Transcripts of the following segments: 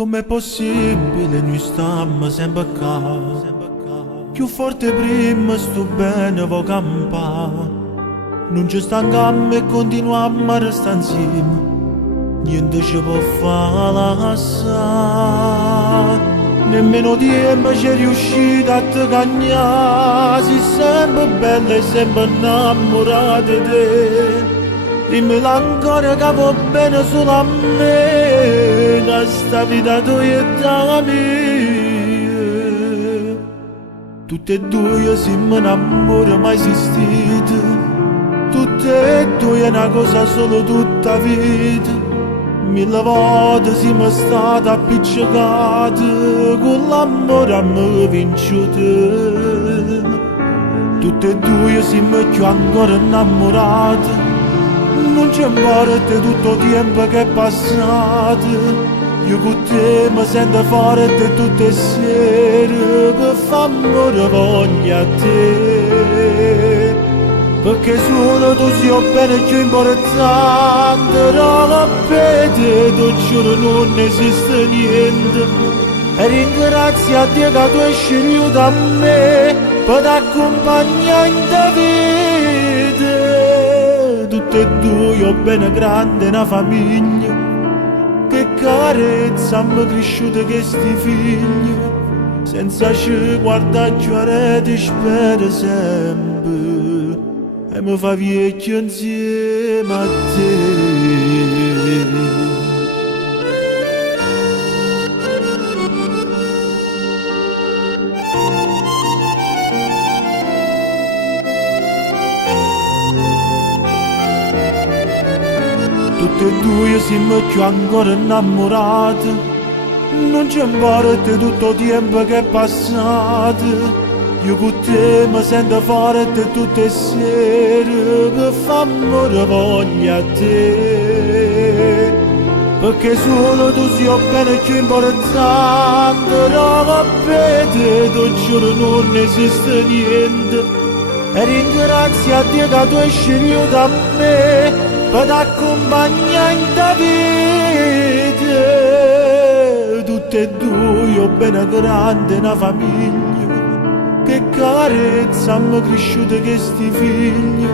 Com'è possibile noi stiamo sempre qua? Più forte prima sto bene vo campare. Non ci stanchiamo e continuiamo a restare insieme. Niente ci può fare lasciare. Nemmeno tempo ci è riuscito a te cagnare. Sei sempre bella e sempre innamorata di te. Dimmelo ancora che va bene solo a me, che sta vita tua è da mia. Tutte e due siamo un amore mai esistito, tutte e due è una cosa solo tutta vita. Mille volte siamo stati appiccicati, con l'amore abbiamo vinciuto. Tutte e due siamo più ancora innamorati. Non c'è parte tutto il tempo che è passato. Io con te mi sento forte tutte le sere, per fare amore voglio a te. Perché solo tu sei bene più importante. Roba per te, tu giuro non esiste niente. E ringrazio a te che tu hai scelto a me per accompagnare in te vita. Tutte e due io bene grande una famiglia, che carezza hanno cresciuto questi figli, senza ci guardare più a rete spero sempre, e mi fa vecchio insieme a te. Tutte e due siamo più ancora innamorati. Non c'è parte tutto il tempo che è passato. Io con te mi sento forte tutte le sere, per fare amore voglio a te. Perché solo tu sei bene più importante. Roba per te, tu giuro non esiste niente. E ringrazio a te che tu hai scelto a me per accompagnare in ta vita. Tutte e due io bene grande una famiglia, che carezza hanno cresciuto questi figli,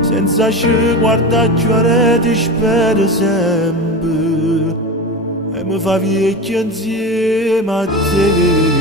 senza ci guardare più a rete spero sempre, e mi fa vecchio insieme a te.